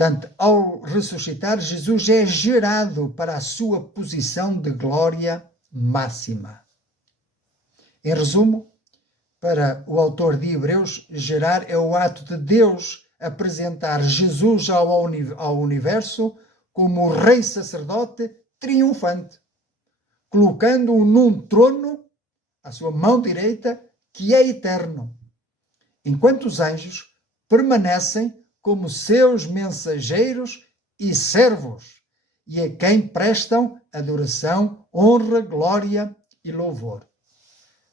Portanto, ao ressuscitar, Jesus é gerado para a sua posição de glória máxima. Em resumo, para o autor de Hebreus, gerar é o ato de Deus apresentar Jesus ao universo como o rei sacerdote triunfante, colocando-o num trono à sua mão direita, que é eterno, enquanto os anjos permanecem como seus mensageiros e servos, e a quem prestam adoração, honra, glória e louvor.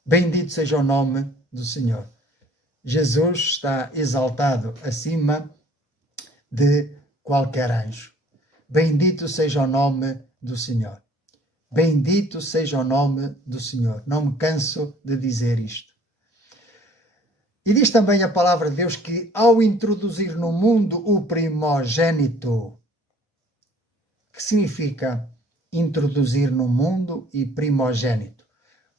Bendito seja o nome do Senhor. Jesus está exaltado acima de qualquer anjo. Bendito seja o nome do Senhor. Bendito seja o nome do Senhor. Não me canso de dizer isto. E diz também a palavra de Deus que, ao introduzir no mundo o primogênito, que significa introduzir no mundo e primogênito?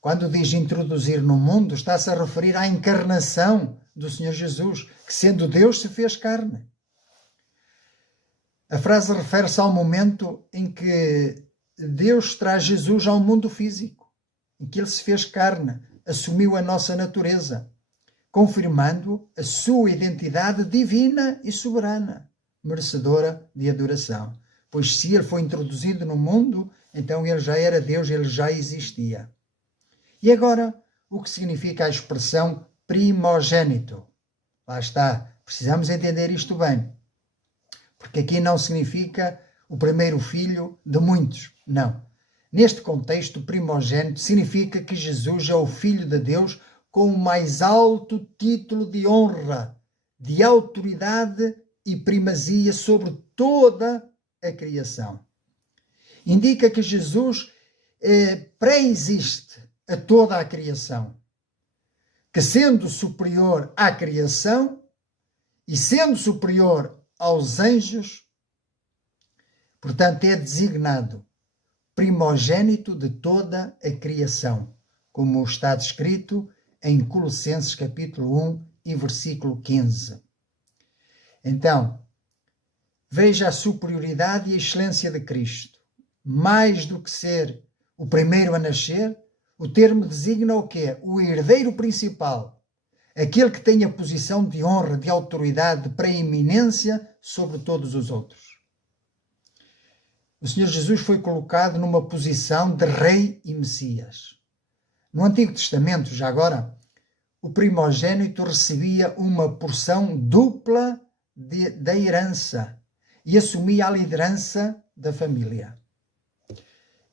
Quando diz introduzir no mundo, está-se a referir à encarnação do Senhor Jesus, que sendo Deus se fez carne. A frase refere-se ao momento em que Deus traz Jesus ao mundo físico, em que ele se fez carne, assumiu a nossa natureza, confirmando a sua identidade divina e soberana, merecedora de adoração. Pois se ele foi introduzido no mundo, então ele já era Deus, ele já existia. E agora, o que significa a expressão primogênito? Lá está, precisamos entender isto bem. Porque aqui não significa o primeiro filho de muitos, não. Neste contexto, primogênito significa que Jesus é o Filho de Deus com o mais alto título de honra, de autoridade e primazia sobre toda a criação. Indica que Jesus pré-existe a toda a criação, que sendo superior à criação e sendo superior aos anjos, portanto é designado primogênito de toda a criação, como está descrito em Colossenses capítulo 1 e versículo 15. Então, veja a superioridade e a excelência de Cristo. Mais do que ser o primeiro a nascer, o termo designa o quê? O herdeiro principal, aquele que tem a posição de honra, de autoridade, de preeminência sobre todos os outros. O Senhor Jesus foi colocado numa posição de rei e Messias. No Antigo Testamento, já agora, o primogênito recebia uma porção dupla da herança e assumia a liderança da família.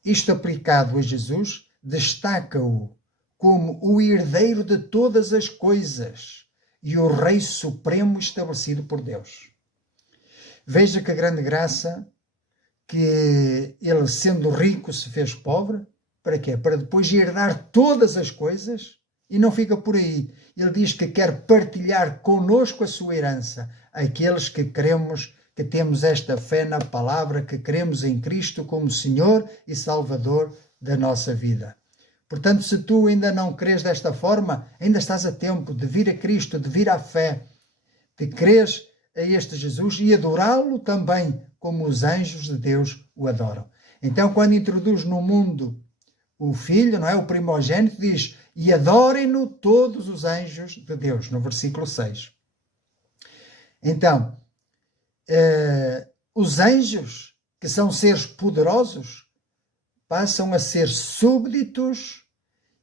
Isto aplicado a Jesus destaca-o como o herdeiro de todas as coisas e o Rei Supremo estabelecido por Deus. Veja que grande graça que ele, sendo rico, se fez pobre. Para quê? Para depois herdar todas as coisas, e não fica por aí. Ele diz que quer partilhar conosco a sua herança, aqueles que queremos, que temos esta fé na palavra, que queremos em Cristo como Senhor e Salvador da nossa vida. Portanto, se tu ainda não crês desta forma, ainda estás a tempo de vir a Cristo, de vir à fé, de crês a este Jesus e adorá-lo também como os anjos de Deus o adoram. Então, quando introduz no mundo o Filho, não é? O primogênito, diz: e adorem-no todos os anjos de Deus, no versículo 6. Então, os anjos, que são seres poderosos, passam a ser súbditos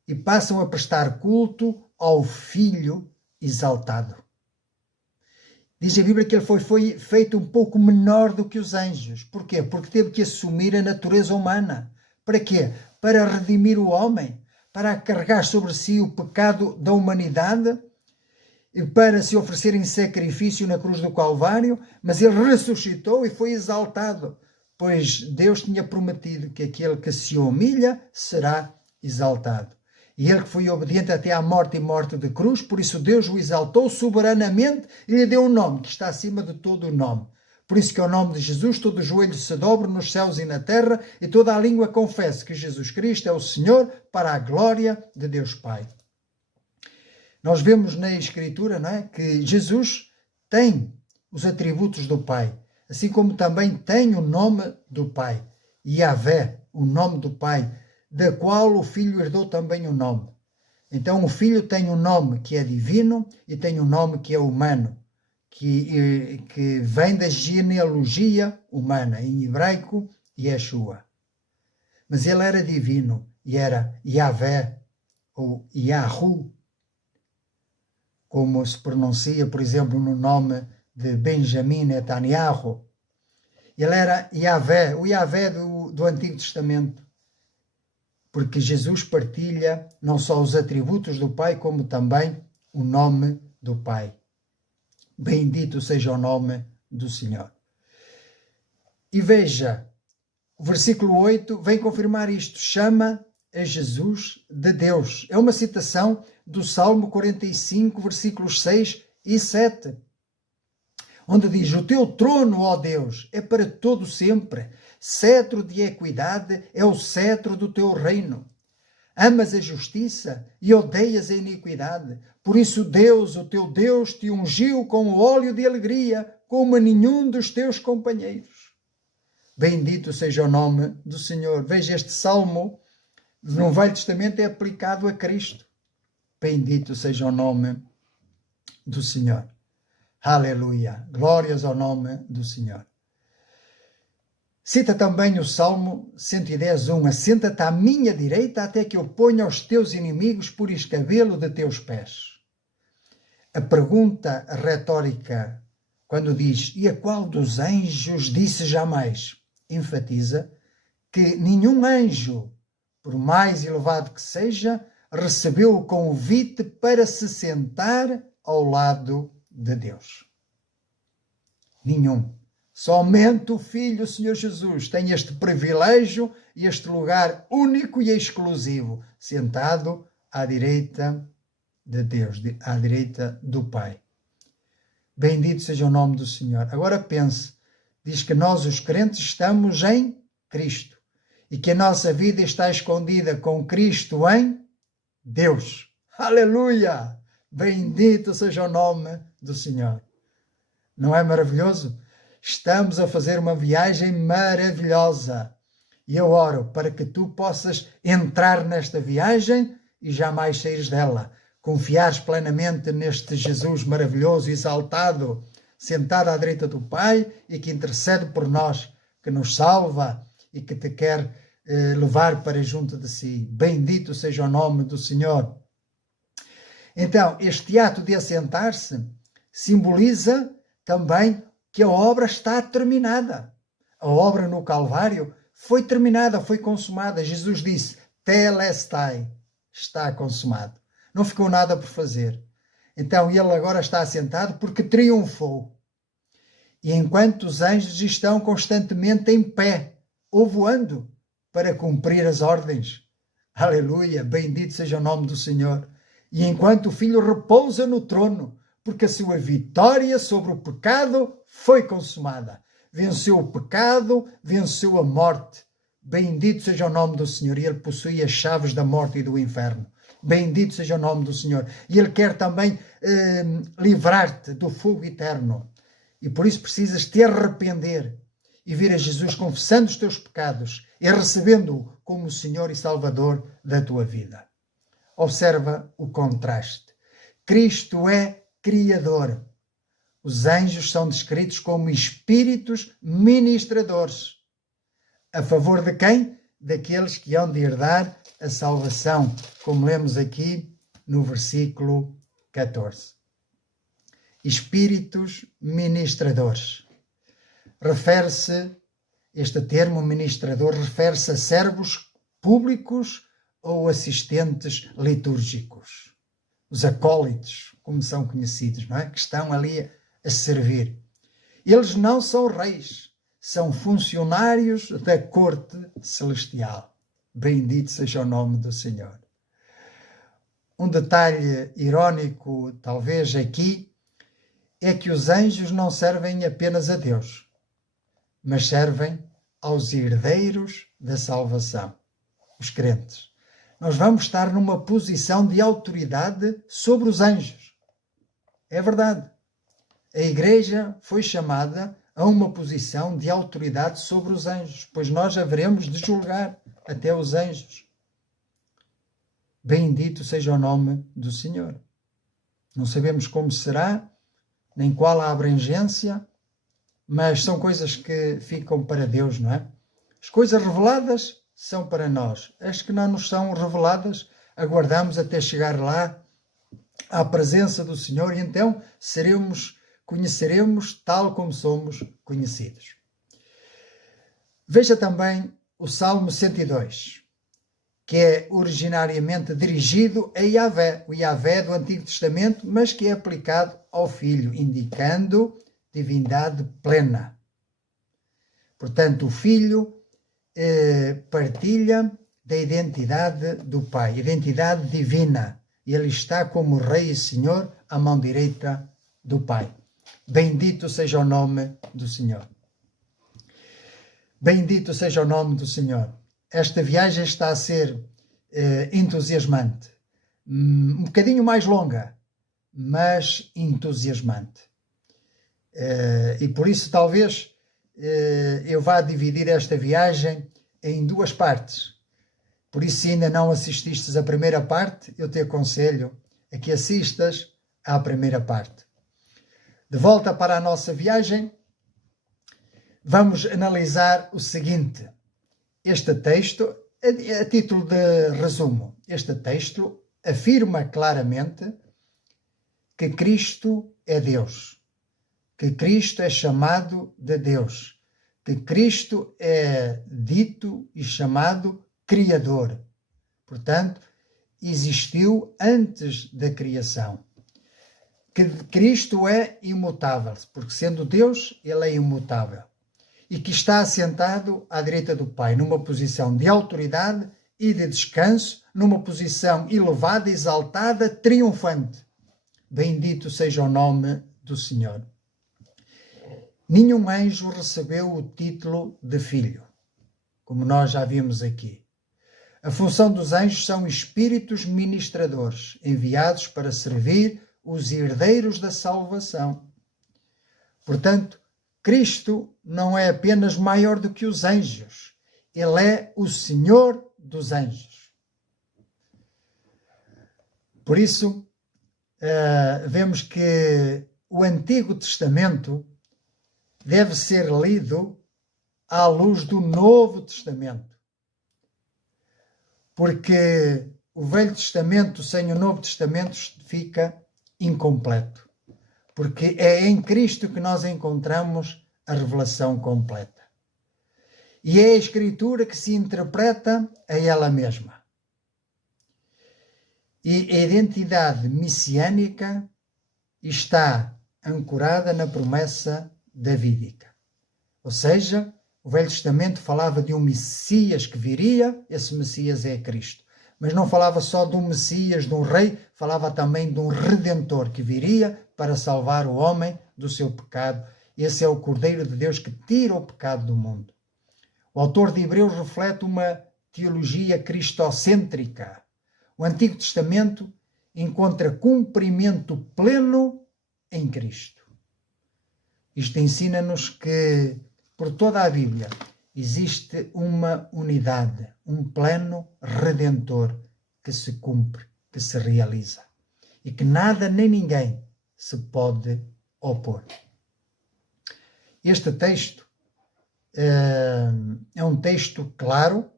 e passam a prestar culto ao Filho exaltado. Diz a Bíblia que ele foi feito um pouco menor do que os anjos. Porquê? Porque teve que assumir a natureza humana. Para quê? Para redimir o homem, para carregar sobre si o pecado da humanidade e para se oferecer em sacrifício na cruz do Calvário, mas ele ressuscitou e foi exaltado, pois Deus tinha prometido que aquele que se humilha será exaltado. E ele que foi obediente até à morte e morte de cruz, por isso Deus o exaltou soberanamente e lhe deu um nome que está acima de todo o nome. Por isso que ao nome de Jesus todo o joelho se dobre nos céus e na terra e toda a língua confesse que Jesus Cristo é o Senhor, para a glória de Deus Pai. Nós vemos na Escritura, não é, que Jesus tem os atributos do Pai. assim como também tem o nome do Pai, Yahvé, o nome do Pai, da qual o Filho herdou também o nome. Então o Filho tem um nome que é divino e tem um nome que é humano, que vem da genealogia humana, em hebraico, Yeshua. Mas ele era divino e era Yahvé ou Yahu, como se pronuncia, por exemplo, no nome de Benjamin Netanyahu. Ele era Yahvé, o Yahvé do Antigo Testamento, porque Jesus partilha não só os atributos do Pai, como também o nome do Pai. Bendito seja o nome do Senhor. E veja, o versículo 8 vem confirmar isto, chama a Jesus de Deus. É uma citação do Salmo 45, versículos 6 e 7, onde diz: o teu trono, ó Deus, é para todo sempre, cetro de equidade é o cetro do teu reino. Amas a justiça e odeias a iniquidade. Por isso Deus, o teu Deus, te ungiu com o óleo de alegria, como a nenhum dos teus companheiros. Bendito seja o nome do Senhor. Veja, este salmo no Velho Testamento é aplicado a Cristo. Bendito seja o nome do Senhor. Aleluia. Glórias ao nome do Senhor. Cita também o Salmo 110:1. Assenta-te à minha direita até que eu ponha os teus inimigos por escabelo de teus pés. A pergunta retórica, quando diz: e a qual dos anjos disse jamais? Enfatiza que nenhum anjo, por mais elevado que seja, recebeu o convite para se sentar ao lado de Deus. Nenhum. Somente o Filho, o Senhor Jesus, tem este privilégio e este lugar único e exclusivo, sentado à direita de Deus, à direita do Pai. Bendito seja o nome do Senhor. Agora pense, diz que nós, os crentes, estamos em Cristo e que a nossa vida está escondida com Cristo em Deus. Aleluia! Bendito seja o nome do Senhor. Não é maravilhoso? Estamos a fazer uma viagem maravilhosa. E eu oro para que tu possas entrar nesta viagem e jamais saíres dela. Confiares plenamente neste Jesus maravilhoso, exaltado, sentado à direita do Pai e que intercede por nós, que nos salva e que te quer levar para junto de si. Bendito seja o nome do Senhor. Então, este ato de assentar-se simboliza também que a obra está terminada. A obra no Calvário foi terminada, foi consumada. Jesus disse: Telestai, está consumado. Não ficou nada por fazer. Então ele agora está assentado porque triunfou. E enquanto os anjos estão constantemente em pé, ou voando, para cumprir as ordens. Aleluia, bendito seja o nome do Senhor. E enquanto o Filho repousa no trono, porque a sua vitória sobre o pecado foi consumada. Venceu o pecado, venceu a morte. Bendito seja o nome do Senhor. E ele possui as chaves da morte e do inferno. Bendito seja o nome do Senhor. E ele quer também livrar-te do fogo eterno. E por isso precisas te arrepender e vir a Jesus confessando os teus pecados e recebendo-o como Senhor e Salvador da tua vida. Observa o contraste. Cristo é Criador. Os anjos são descritos como espíritos ministradores. A favor de quem? Daqueles que hão de herdar a salvação, como lemos aqui no versículo 14. Espíritos ministradores. Este termo ministrador refere-se a servos públicos ou assistentes litúrgicos. Os acólitos, como são conhecidos, não é? Que estão ali a servir. Eles não são reis, são funcionários da corte celestial. Bendito seja o nome do Senhor. Um detalhe irónico, talvez aqui, é que os anjos não servem apenas a Deus, mas servem aos herdeiros da salvação, os crentes. Nós vamos estar numa posição de autoridade sobre os anjos. É verdade. A Igreja foi chamada a uma posição de autoridade sobre os anjos, pois nós haveremos de julgar até os anjos. Bendito seja o nome do Senhor. Não sabemos como será, nem qual a abrangência, mas são coisas que ficam para Deus, não é? As coisas reveladas são para nós. As que não nos são reveladas, aguardamos até chegar lá à presença do Senhor e então conheceremos tal como somos conhecidos. Veja também o Salmo 102, que é originariamente dirigido a Yahvé, o Yahvé do Antigo Testamento, mas que é aplicado ao Filho, indicando divindade plena. Portanto, o Filho partilha da identidade do Pai, identidade divina. Ele está como Rei e Senhor à mão direita do Pai. Bendito seja o nome do Senhor. Bendito seja o nome do Senhor. Esta viagem está a ser entusiasmante. Um bocadinho mais longa, mas entusiasmante. E por isso talvez eu vá dividir esta viagem em duas partes. Por isso, se ainda não assististes à primeira parte, eu te aconselho a que assistas à primeira parte. De volta para a nossa viagem, vamos analisar o seguinte. Este texto, a título de resumo, este texto afirma claramente que Cristo é Deus, que Cristo é chamado de Deus, que Cristo é dito e chamado Criador. Portanto, existiu antes da criação. Que Cristo é imutável, porque sendo Deus, ele é imutável. E que está assentado à direita do Pai, numa posição de autoridade e de descanso, numa posição elevada, exaltada, triunfante. Bendito seja o nome do Senhor. Nenhum anjo recebeu o título de filho, como nós já vimos aqui. A função dos anjos são espíritos ministradores, enviados para servir os herdeiros da salvação. Portanto, Cristo não é apenas maior do que os anjos, ele é o Senhor dos anjos. Por isso, vemos que o Antigo Testamento deve ser lido à luz do Novo Testamento. Porque o Velho Testamento sem o Novo Testamento fica incompleto. Porque é em Cristo que nós encontramos a revelação completa. E é a Escritura que se interpreta a ela mesma. E a identidade messiânica está ancorada na promessa davídica. Ou seja, o Velho Testamento falava de um Messias que viria, esse Messias é Cristo. Mas não falava só de um Messias, de um rei, falava também de um Redentor que viria para salvar o homem do seu pecado. Esse é o Cordeiro de Deus que tira o pecado do mundo. O autor de Hebreus reflete uma teologia cristocêntrica. O Antigo Testamento encontra cumprimento pleno em Cristo. Isto ensina-nos que por toda a Bíblia existe uma unidade, um plano redentor que se cumpre, que se realiza e que nada nem ninguém se pode opor. Este texto é um texto claro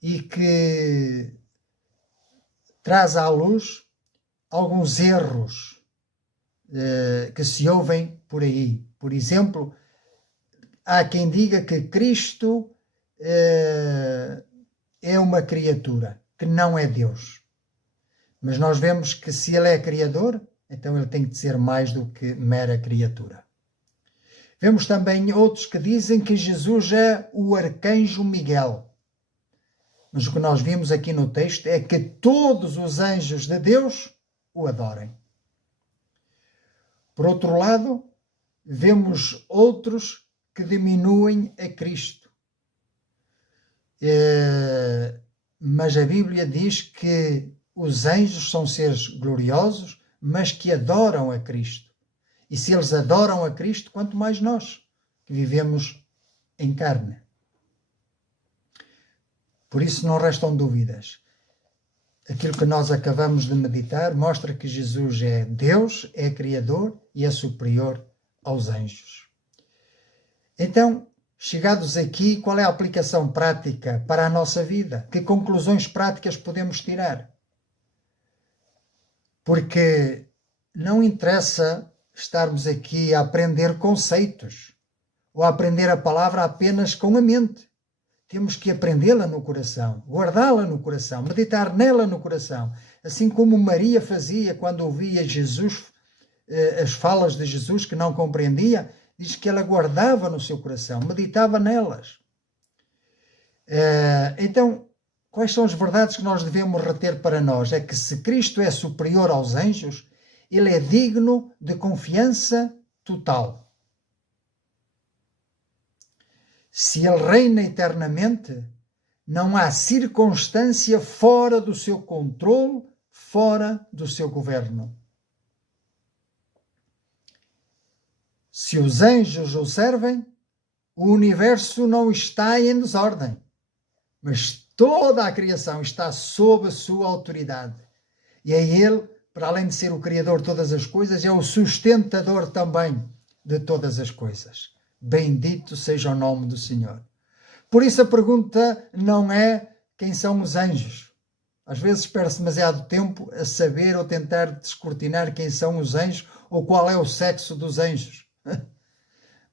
e que traz à luz alguns erros que se ouvem por aí. Por exemplo, há quem diga que Cristo é uma criatura, que não é Deus. Mas nós vemos que se ele é criador, então ele tem que ser mais do que mera criatura. Vemos também outros que dizem que Jesus é o arcanjo Miguel. Mas o que nós vimos aqui no texto é que todos os anjos de Deus o adorem. Por outro lado, vemos outros que diminuem a Cristo. Mas a Bíblia diz que os anjos são seres gloriosos, mas que adoram a Cristo. E se eles adoram a Cristo, quanto mais nós. que vivemos em carne. Por isso não restam dúvidas. Aquilo que nós acabamos de meditar mostra que Jesus é Deus, é Criador e é superior aos anjos. Então, chegados aqui, qual é a aplicação prática para a nossa vida? Que conclusões práticas podemos tirar? Porque não interessa estarmos aqui a aprender conceitos ou a aprender a palavra apenas com a mente. Temos que aprendê-la no coração, guardá-la no coração, meditar nela no coração. Assim como Maria fazia quando ouvia Jesus, as falas de Jesus que não compreendia, diz que ela guardava no seu coração, meditava nelas. Então, quais são as verdades que nós devemos reter para nós? É que se Cristo é superior aos anjos, ele é digno de confiança total. Se ele reina eternamente, não há circunstância fora do seu controle, fora do seu governo. Se os anjos o servem, o universo não está em desordem, mas toda a criação está sob a sua autoridade. E é ele, para além de ser o Criador de todas as coisas, é o sustentador também de todas as coisas. Bendito seja o nome do Senhor. Por isso a pergunta não é quem são os anjos. Às vezes perde-se demasiado tempo a saber ou tentar descortinar quem são os anjos ou qual é o sexo dos anjos.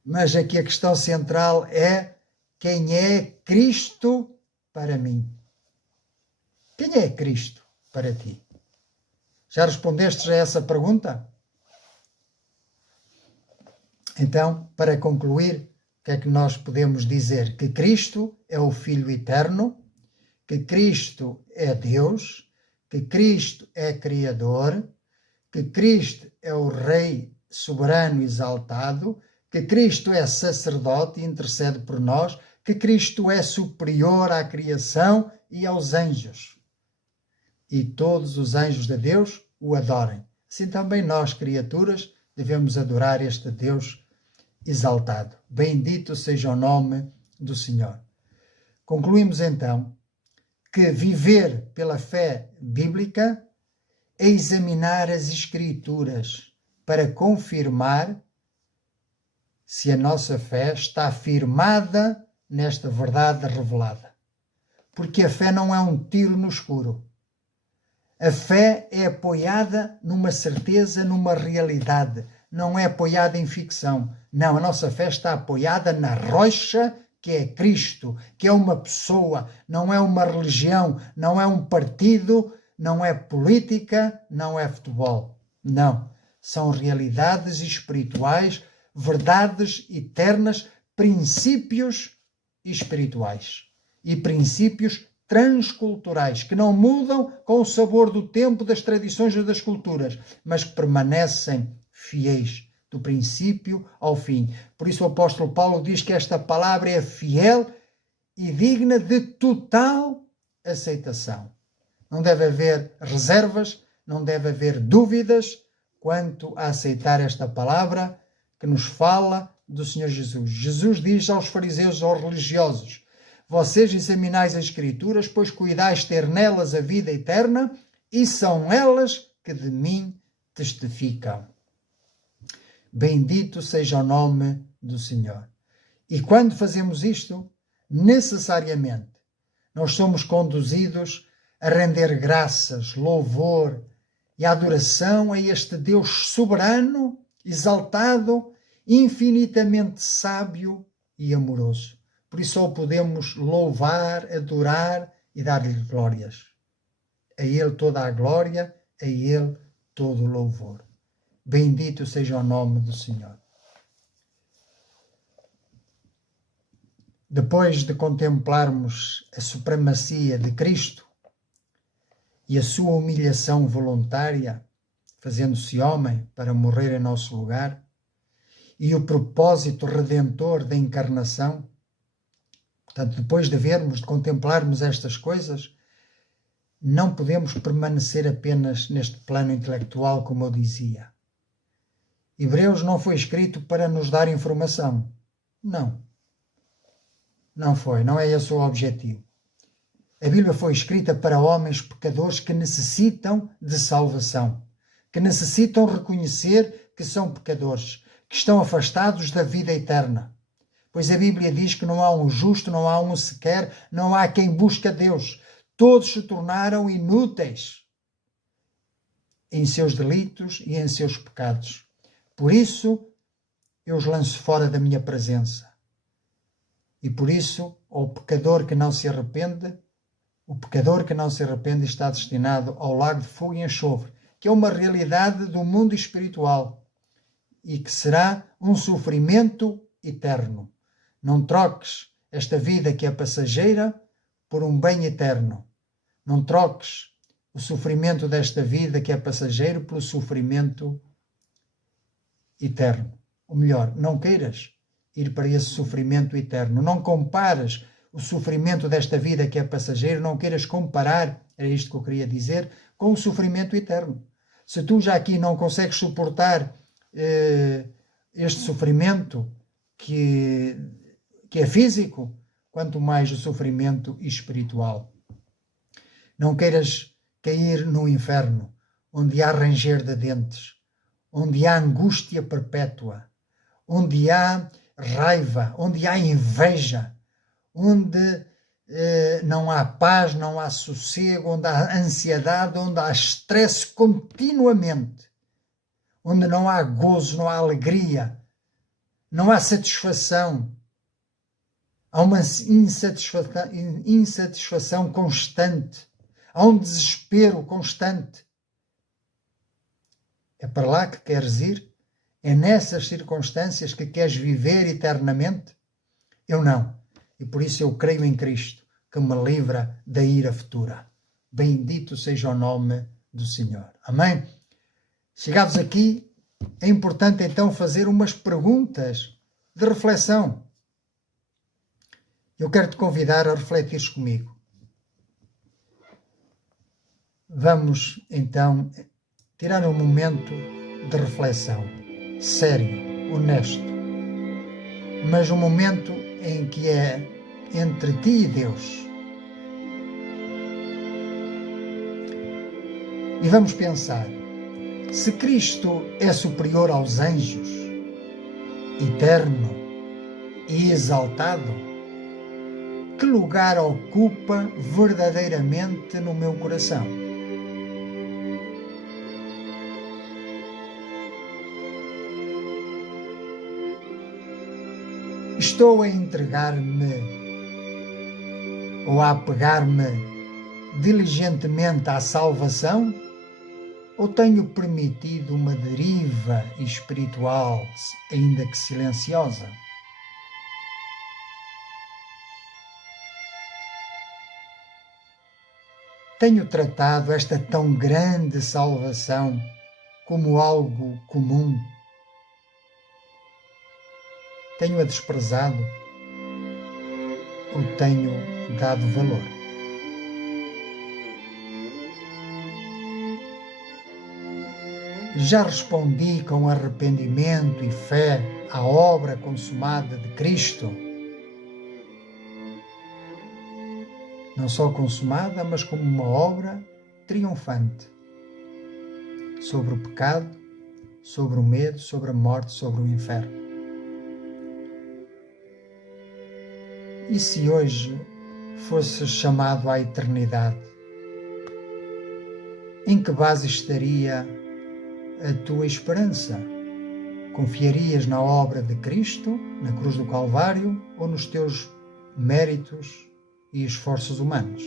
Mas aqui a questão central é quem é Cristo para mim. Quem é Cristo para ti? Já respondestes a essa pergunta? Então, para concluir, o que é que nós podemos dizer? Que Cristo é o Filho eterno, que Cristo é Deus, que Cristo é Criador, que Cristo é o Rei soberano exaltado, que Cristo é sacerdote e intercede por nós, que Cristo é superior à criação e aos anjos. E todos os anjos de Deus o adorem. Assim também nós, criaturas, devemos adorar este Deus exaltado. Bendito seja o nome do Senhor. Concluímos então que viver pela fé bíblica é examinar as Escrituras para confirmar se a nossa fé está firmada nesta verdade revelada. Porque a fé não é um tiro no escuro. A fé é apoiada numa certeza, numa realidade. Não é apoiada em ficção. Não, a nossa fé está apoiada na rocha que é Cristo, que é uma pessoa, não é uma religião, não é um partido, não é política, não é futebol. Não, são realidades espirituais, verdades eternas, princípios espirituais e princípios transculturais, que não mudam com o sabor do tempo, das tradições ou das culturas, mas que permanecem fiéis do princípio ao fim. Por isso o apóstolo Paulo diz que esta palavra é fiel e digna de total aceitação. Não deve haver reservas, não deve haver dúvidas quanto a aceitar esta palavra que nos fala do Senhor Jesus. Jesus diz aos fariseus, aos religiosos: vocês examinais as Escrituras, pois cuidais ter nelas a vida eterna, e são elas que de mim testificam. Bendito seja o nome do Senhor. E quando fazemos isto, necessariamente, nós somos conduzidos a render graças, louvor e adoração a este Deus soberano, exaltado, infinitamente sábio e amoroso. Por isso só o podemos louvar, adorar e dar-lhe glórias. A Ele toda a glória, a Ele todo o louvor. Bendito seja o nome do Senhor. Depois de contemplarmos a supremacia de Cristo e a sua humilhação voluntária, fazendo-se homem para morrer em nosso lugar, e o propósito redentor da encarnação, portanto, depois de vermos, de contemplarmos estas coisas, não podemos permanecer apenas neste plano intelectual, como eu dizia. Hebreus não foi escrito para nos dar informação, Não. Não foi. Não é esse o objetivo. A Bíblia foi escrita para homens pecadores que necessitam de salvação, que necessitam reconhecer que são pecadores, que estão afastados da vida eterna. Pois a Bíblia diz que não há um justo, não há um sequer, não há quem busca Deus. Todos se tornaram inúteis em seus delitos e em seus pecados. Por isso, eu os lanço fora da minha presença. E por isso, o pecador que não se arrepende está destinado ao lago de fogo e enxofre, que é uma realidade do mundo espiritual e que será um sofrimento eterno. Não troques esta vida que é passageira por um bem eterno. Não troques o sofrimento desta vida que é passageiro pelo sofrimento eterno. Ou melhor, não queiras ir para esse sofrimento eterno. Não compares o sofrimento desta vida que é passageiro, não queiras comparar, era isto que eu queria dizer, com o sofrimento eterno. Se tu já aqui não consegues suportar este sofrimento que é físico, quanto mais o sofrimento espiritual. Não queiras cair no inferno, onde há ranger de dentes, onde há angústia perpétua, onde há raiva, onde há inveja, onde não há paz, não há sossego, onde há ansiedade, onde há estresse continuamente, onde não há gozo, não há alegria, não há satisfação, há uma insatisfação constante, há um desespero constante. É para lá que queres ir? É nessas circunstâncias que queres viver eternamente? Eu não. E por isso eu creio em Cristo, que me livra da ira futura. Bendito seja o nome do Senhor. Amém? Chegados aqui, é importante então fazer umas perguntas de reflexão. Eu quero te convidar a refletires comigo. Vamos então tirar um momento de reflexão, sério, honesto, mas um momento em que é entre ti e Deus. E vamos pensar, se Cristo é superior aos anjos, eterno e exaltado, que lugar ocupa verdadeiramente no meu coração? Estou a entregar-me ou a apegar-me diligentemente à salvação? Ou tenho permitido uma deriva espiritual, ainda que silenciosa? Tenho tratado esta tão grande salvação como algo comum? Tenho-a desprezado ou tenho dado valor? Já respondi com arrependimento e fé à obra consumada de Cristo? Não só consumada, mas como uma obra triunfante sobre o pecado, sobre o medo, sobre a morte, sobre o inferno. E se hoje fosses chamado à eternidade, em que base estaria a tua esperança? Confiarias na obra de Cristo, na cruz do Calvário, ou nos teus méritos e esforços humanos?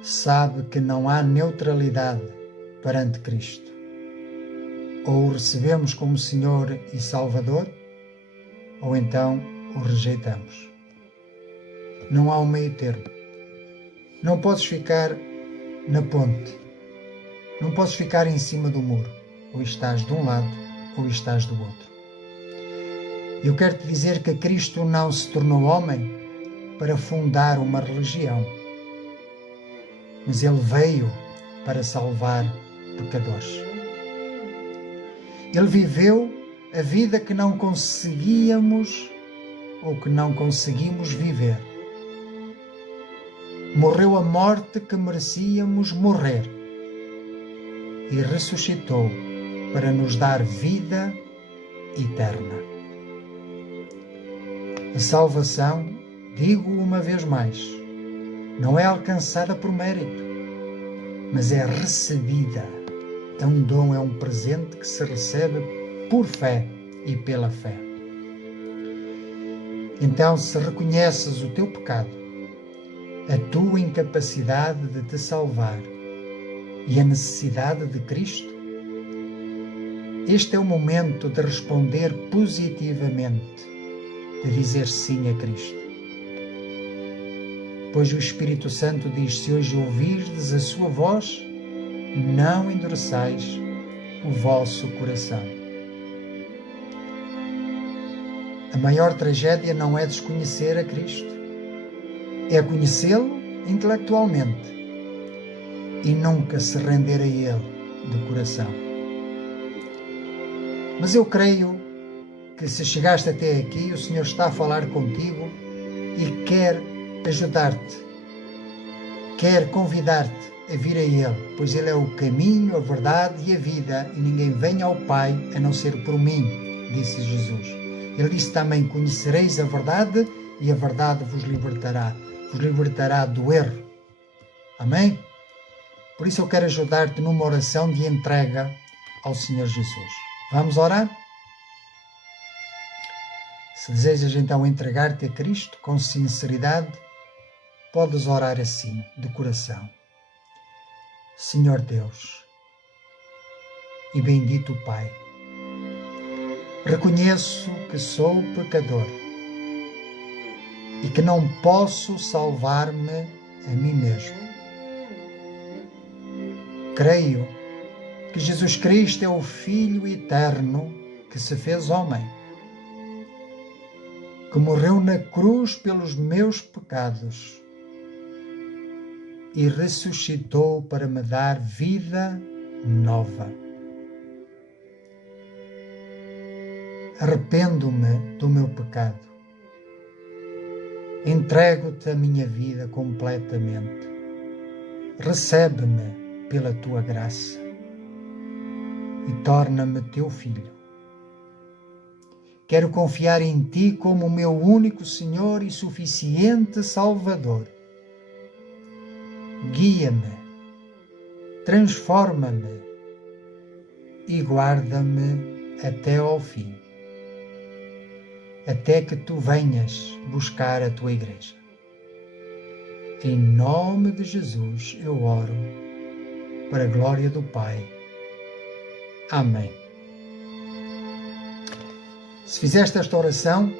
Sabe que não há neutralidade perante Cristo. Ou o recebemos como Senhor e Salvador, ou então o rejeitamos. Não há um meio termo. Não podes ficar na ponte. Não podes ficar em cima do muro. Ou estás de um lado, ou estás do outro. Eu quero te dizer que Cristo não se tornou homem para fundar uma religião, mas Ele veio para salvar pecadores. Ele viveu a vida que não conseguíamos ou que não conseguimos viver. Morreu a morte que merecíamos morrer e ressuscitou para nos dar vida eterna. A salvação, digo uma vez mais, não é alcançada por mérito, mas é recebida. É um dom, é um presente que se recebe por fé e pela fé. Então, se reconheces o teu pecado, a tua incapacidade de te salvar e a necessidade de Cristo, este é o momento de responder positivamente, de dizer sim a Cristo. Pois o Espírito Santo diz: se hoje ouvirdes a sua voz, não endureçais o vosso coração. A maior tragédia não é desconhecer a Cristo, é conhecê-lo intelectualmente e nunca se render a Ele de coração. Mas eu creio que se chegaste até aqui, o Senhor está a falar contigo e quer ajudar-te, quer convidar-te a vir a Ele, pois Ele é o caminho, a verdade e a vida, e ninguém vem ao Pai a não ser por mim, disse Jesus. Ele disse também: conhecereis a verdade e a verdade vos libertará do erro. Amém? Por isso eu quero ajudar-te numa oração de entrega ao Senhor Jesus. Vamos orar? Se desejas então entregar-te a Cristo com sinceridade, podes orar assim, de coração. Senhor Deus e bendito Pai, reconheço que sou pecador e que não posso salvar-me a mim mesmo. Creio que Jesus Cristo é o Filho eterno que se fez homem, que morreu na cruz pelos meus pecados e ressuscitou para me dar vida nova. Arrependo-me do meu pecado. Entrego-te a minha vida completamente. Recebe-me pela tua graça e torna-me teu filho. Quero confiar em ti como o meu único Senhor e suficiente Salvador. Guia-me, transforma-me e guarda-me até ao fim, até que tu venhas buscar a tua igreja. Em nome de Jesus eu oro, para a glória do Pai. Amém. Se fizeste esta oração,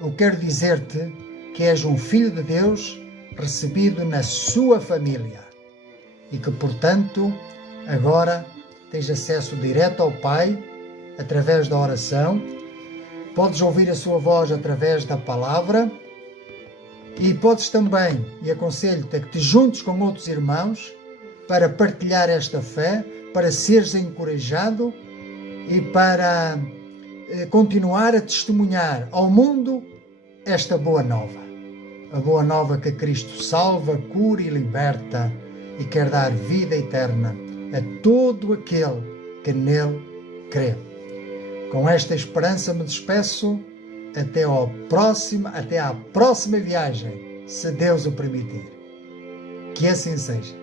eu quero dizer-te que és um filho de Deus recebido na sua família e que, portanto, agora tens acesso direto ao Pai através da oração. Podes ouvir a sua voz através da palavra e podes também, e aconselho-te a que te juntes com outros irmãos para partilhar esta fé, para seres encorajado e para continuar a testemunhar ao mundo esta boa nova. A boa nova que Cristo salva, cura e liberta e quer dar vida eterna a todo aquele que nele crê. Com esta esperança me despeço até à próxima viagem, se Deus o permitir. Que assim seja.